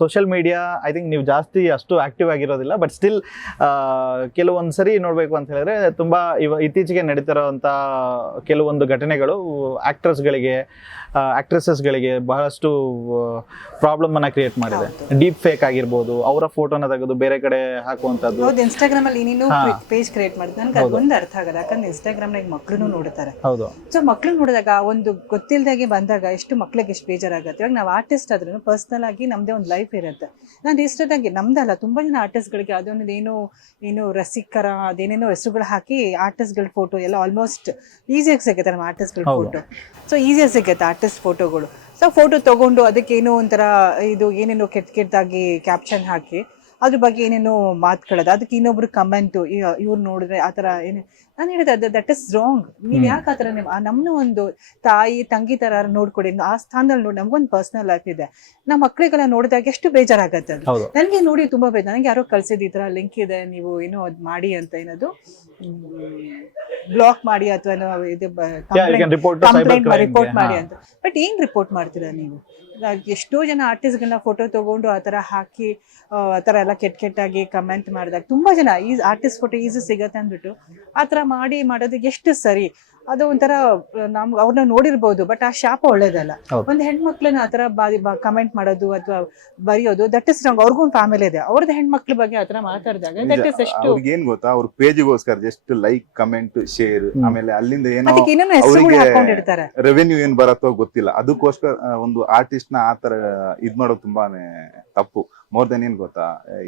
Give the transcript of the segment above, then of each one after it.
Social media I think ನೀವು ಜಾಸ್ತಿ ಅಷ್ಟು ಆಕ್ಟಿವ್ ಆಗಿರೋದಿಲ್ಲ, ಬಟ್ ಸ್ಟಿಲ್ ಕೆಲವೊಂದು ಸರಿ ನೋಡಬೇಕು ಅಂತ ಹೇಳಿದ್ರೆ ತುಂಬ ಇತ್ತೀಚೆಗೆ ನಡೀತಿರೋವಂಥ ಕೆಲವೊಂದು ಘಟನೆಗಳು ಆ್ಯಕ್ಟರ್ಸ್ಗಳಿಗೆ ಆ್ಯಕ್ಟ್ರೆಸಸ್ಗಳಿಗೆ ಬಹಳಷ್ಟು ಪ್ರಾಬ್ಲಮನ್ನು ಕ್ರಿಯೇಟ್ ಮಾಡಿದೆ. ಡೀಪ್ ಫೇಕ್ ಆಗಿರ್ಬೋದು, ಅವರ ಫೋಟೋನ ತೆಗೆದು ಬೇರೆ ಕಡೆ ಹಾಕುವಂಥದ್ದು. ಹೌದು, ಇನ್ಸ್ಟಾಗ್ರಾಮ್ ಅಲ್ಲಿ ನೀನು ಪೇಜ್ ಕ್ರಿಯೇಟ್ ಮಾಡಿದ್ರೆ ನನಗೆ ಅದೊಂದು ಅರ್ಥ ಆಗಲ್ಲ. ಯಾಕಂದ್ರೆ ಇನ್ಸ್ಟಾಗ್ರಾಮ್ ನಾಗ ಮಕ್ಕಳು ನೋಡ್ತಾರೆ. ಹೌದು. ಸೊ ಮಕ್ಕಳು ನೋಡಿದಾಗ ಒಂದು ಗೊತ್ತಿಲ್ಲದಾಗೆ ಬಂದಾಗ ಎಷ್ಟು ಮಕ್ಳಿಗೆ ಎಷ್ಟು ಬೇಜಾರಾಗುತ್ತೆ. ಇವಾಗ ನಾವು ಆರ್ಟಿಸ್ಟ್ ಆದ್ರೂ ಪರ್ಸನಲ್ ಆಗಿ ನಮ್ದೇ ಒಂದು ಲೈಫ್ ಇರುತ್ತೆ. ನಾನು ಇಷ್ಟದಾಗಿ ನಮ್ದಲ್ಲ, ತುಂಬಾ ಜನ ಆರ್ಟಿಸ್ಟ್ಗಳಿಗೆ ಅದೊಂದು ಏನು ರಸಿಕರ ಅದೇನೇನೋ ಹೆಸರುಗಳು ಹಾಕಿ ಆರ್ಟಿಸ್ಟ್ಗಳ ಫೋಟೋ ಎಲ್ಲ ಆಲ್ಮೋಸ್ಟ್ ಈಸಿಯಾಗಿ ಸಿಗುತ್ತೆ. ನಮ್ಮ ಆರ್ಟಿಸ್ಟ್ಗಳ ಫೋಟೋ ಸೊ ಈಸಿಯಾಗಿ ಸಿಗುತ್ತೆ ಆರ್ಟಿಸ್ಟ್ ಫೋಟೋಗಳು. ಸೊ ಫೋಟೋ ತಗೊಂಡು ಅದಕ್ಕೆ ಏನೋ ಒಂಥರ ಇದು ಏನೇನೋ ಕೆಟ್ಟದಾಗಿ ಕ್ಯಾಪ್ಷನ್ ಹಾಕಿ ಅದ್ರ ಬಗ್ಗೆ ಏನೇನೋ ಮಾತುಕೊಳ್ಳೋದು, ಅದಕ್ಕೆ ಇನ್ನೊಬ್ರು ಕಮೆಂಟು ಇವ್ರು ನೋಡಿದ್ರೆ ಆ ಥರ ಏನು. ನಾನು ಹೇಳಿದೆ ದಟ್ ಇಸ್ ರಾಂಗ್. ನೀವು ಯಾಕೆ ಆ ಥರ ನಮ್ಮನ್ನು ಒಂದು ತಾಯಿ ತಂಗಿ ಥರ ನೋಡ್ಕೊಡಿ, ಆ ಸ್ಥಾನದಲ್ಲಿ ನೋಡಿ. ನಮಗೊಂದು ಪರ್ಸನಲ್ ಲೈಫ್ ಇದೆ. ನಮ್ಮ ಮಕ್ಕಳಿಗೆಲ್ಲ ನೋಡಿದಾಗ ಎಷ್ಟು ಬೇಜಾರಾಗತ್ತೆ ಅದು. ನನಗೆ ನೋಡಿ ತುಂಬಾ ಬೇಜಾರು. ನನಗೆ ಯಾರೋ ಕಳ್ಸಿದ್ದು ಈ ಥರ ಲಿಂಕ್ ಇದೆ, ನೀವು ಏನೋ ಅದು ಮಾಡಿ ಅಂತ, ಏನದು ಬ್ಲಾಕ್ ಮಾಡಿ ಅಥವಾ ಇದು ರಿಪೋರ್ಟ್ ಮಾಡಿ ಅಂತ. ಬಟ್ ಏನ್ ರಿಪೋರ್ಟ್ ಮಾಡ್ತೀರಾ ನೀವು? ಎಷ್ಟೋ ಜನ ಆರ್ಟಿಸ್ಟ್ಗಳನ್ನ ಫೋಟೋ ತಗೊಂಡು ಆ ಥರ ಹಾಕಿ ಆ ಥರ ಎಲ್ಲ ಕೆಟ್ಟಾಗಿ ಕಮೆಂಟ್ ಮಾಡಿದಾಗ ತುಂಬಾ ಜನ ಈ ಆರ್ಟಿಸ್ಟ್ ಫೋಟೋ ಈಸಿ ಸಿಗತ್ತೆ ಅಂದ್ಬಿಟ್ಟು ಆ ಥರ ಮಾಡೋದು ಎಷ್ಟು ಸರಿ? ಅದು ಒಂಥರ ನಮ್ಗೆ ಅವ್ರನ್ನ ನೋಡಿರ್ಬೋದು, ಬಟ್ ಆ ಶಾಪ ಒಳ್ಳೇದಲ್ಲ. ಒಂದು ಹೆಣ್ಮಕ್ಳನ್ನ ಆ ಥರ ಕಮೆಂಟ್ ಮಾಡೋದು ಅಥವಾ ಬರೆಯೋದು, ದಟ್ ಇಸ್ ರಾಂಗ್. ಅವ್ರಿಗೂ ಒಂದು ಫ್ಯಾಮಿಲಿ ಇದೆ, ಅವ್ರದ್ದು ಹೆಣ್ಮಕ್ಳ ಬಗ್ಗೆ ಆ ಥರ ಮಾತಾಡಿದಾಗ ದಟ್ ಇಸ್ ಎಷ್ಟು ಏನ್ ಗೊತ್ತಾ, ಅವ್ರ ಪೇಜ್ಗೋಸ್ಕರ ಜಸ್ಟ್ ಲೈಕ್ ಕಮೆಂಟ್ ಶೇರ್, ಆಮೇಲೆ ಅಲ್ಲಿಂದ ಏನೋ ಹಾಕೊಂಡಿರ್ತಾರೆ, ರೆವೆನ್ಯೂ ಏನ್ ಬರತ್ತೋ ಗೊತ್ತಿಲ್ಲ. ಅದಕ್ಕೋಸ್ಕರ ಒಂದು ಆರ್ಟಿಸ್ಟ್ ನ ಆತರ ಇದ್ ಮಾಡೋದು ತುಂಬಾನೇ ತಪ್ಪು. ಮೋರ್ ದೆನ್ ಏನ್ ಗೊತ್ತಾ,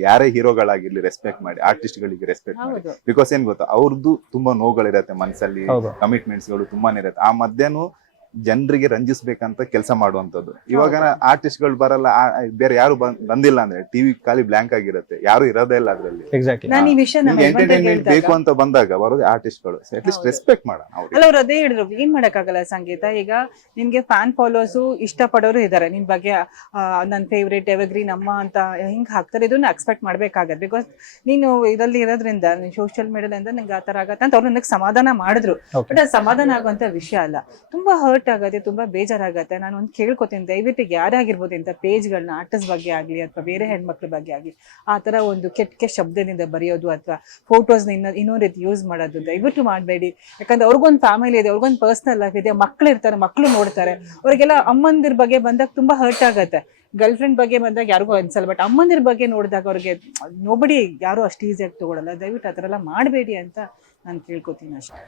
ಯಾರೇ ಹೀರೋಗಳಾಗಿರ್ಲಿ ರೆಸ್ಪೆಕ್ಟ್ ಮಾಡಿ, ಆರ್ಟಿಸ್ಟ್ ಗಳಿಗೆ ರೆಸ್ಪೆಕ್ಟ್ ಮಾಡಿ. ಬಿಕಾಸ್ ಏನ್ ಗೊತ್ತಾ, ಅವ್ರದ್ದು ತುಂಬಾ ನೋವುಗಳಿರತ್ತೆ ಮನಸ್ಸಲ್ಲಿ, ಕಮಿಟ್ಮೆಂಟ್ಸ್ ಗಳು ತುಂಬಾನೇ ಇರತ್ತೆ. ಆ ಮಧ್ಯನೂ ಜನರಿಗೆ ರಂಜಿಸ್ಬೇಕಂತ ಕೆಲಸ ಮಾಡುವಂತದ್ದು. ಇವಾಗ ಆರ್ಟಿಸ್ಟ್ ಗಳು ಬರಲ್ಲ, ಬೇರೆ ಯಾರು ಬಂದಿಲ್ಲ ಅಂದ್ರೆ ಟಿವಿ ಖಾಲಿ ಬ್ಲಾಂಕ್ ಆಗಿರುತ್ತೆ, ಯಾರು ಇರೋದೇ ಇಲ್ಲ ಅದ್ರಲ್ಲಿ. ಎಂಟರ್ಟೈನ್ಮೆಂಟ್ ಬೇಕು ಅಂತ ಬಂದಾಗ ಬರೋದು ಆರ್ಟಿಸ್ಟ್ ಗಳು. ಅಟ್ಲೀಸ್ಟ್ ರೆಸ್ಪೆಕ್ಟ್ ಮಾಡೋಣ. ಅವ್ರು ಅದೇ ಹೇಳಿದ್ರು, ಏನ್ ಮಾಡಕ್ಕಾಗಲ್ಲ ಸಂಗೀತ. ಈಗ ನಿನ್ಗೆ ಫ್ಯಾನ್ ಫಾಲೋವರ್ಸ್ ಇಷ್ಟಪಡೋರು ಇದಾರೆ, ನಿನ್ ಬಗ್ಗೆ ನನ್ ಫೇವ್ರೇಟ್ ಎವರ್ಗ್ರೀನ್ ಅಮ್ಮ ಅಂತ ಹಿಂಗ್ ಹಾಕ್ತಾರೆ. ಇದನ್ನ ಎಕ್ಸ್ಪೆಕ್ಟ್ ಮಾಡ್ಬೇಕಾಗತ್ತೆ. ಬಿಕಾಸ್ ನೀನು ಇದರಲ್ಲಿ ಇರೋದ್ರಿಂದ, ಸೋಷಿಯಲ್ ಮೀಡಿಯಾದಿಂದ ನಿಂಗೆ ಆತರ ಆಗತ್ತೆ ಅಂತ ಅವ್ರು ನನಗೆ ಸಮಾಧಾನ ಮಾಡಿದ್ರು. ಬಟ್ ಅದು ಸಮಾಧಾನ ಆಗುವಂತ ವಿಷಯ ಅಲ್ಲ. ತುಂಬಾ ಹರ್ಟ್ ಆಗತ್ತೆ, ತುಂಬಾ ಬೇಜಾರಾಗತ್ತೆ. ನಾನು ಒಂದು ಕೇಳ್ಕೊತೀನಿ, ದಯವಿಟ್ಟು ಯಾರಾಗಿರ್ಬೋದು ಇಂಥ ಪೇಜ್ಗಳನ್ನ ಆರ್ಟಿಸ್ಟ್ ಬಗ್ಗೆ ಆಗ್ಲಿ ಅಥವಾ ಬೇರೆ ಹೆಣ್ಮಕ್ಳ ಬಗ್ಗೆ ಆಗ್ಲಿ ಆ ತರ ಒಂದು ಕೆಟ್ಟ ಶಬ್ದದಿಂದ ಬರೆಯೋದು ಅಥವಾ ಫೋಟೋಸ್ ಇನ್ನೊಂದು ರೀತಿ ಯೂಸ್ ಮಾಡೋದು ದಯವಿಟ್ಟು ಮಾಡಬೇಡಿ. ಯಾಕಂದ್ರೆ ಅವ್ರಿಗೊಂದು ಫ್ಯಾಮಿಲಿ ಇದೆ, ಅವ್ರಿಗೊಂದು ಪರ್ಸನಲ್ ಲೈಫ್ ಇದೆ, ಮಕ್ಳು ಇರ್ತಾರೆ, ಮಕ್ಳು ನೋಡ್ತಾರೆ. ಅವ್ರಿಗೆಲ್ಲ ಅಮ್ಮಂದಿರ ಬಗ್ಗೆ ಬಂದಾಗ ತುಂಬಾ ಹರ್ಟ್ ಆಗತ್ತೆ. ಗರ್ಲ್ ಫ್ರೆಂಡ್ ಬಗ್ಗೆ ಬಂದಾಗ ಯಾರಿಗೂ ಅನ್ಸಲ್ಲ, ಬಟ್ ಅಮ್ಮಂದಿರ ಬಗ್ಗೆ ನೋಡಿದಾಗ ಅವ್ರಿಗೆ ನೋಬಡಿ ಯಾರು ಅಷ್ಟು ಈಸಿಯಾಗಿ ತಗೊಳಲ್ಲ. ದಯವಿಟ್ಟು ಆ ಥರ ಎಲ್ಲ ಮಾಡಬೇಡಿ ಅಂತ ನಾನು ಕೇಳ್ಕೊತೀನಿ ಅಷ್ಟೇ.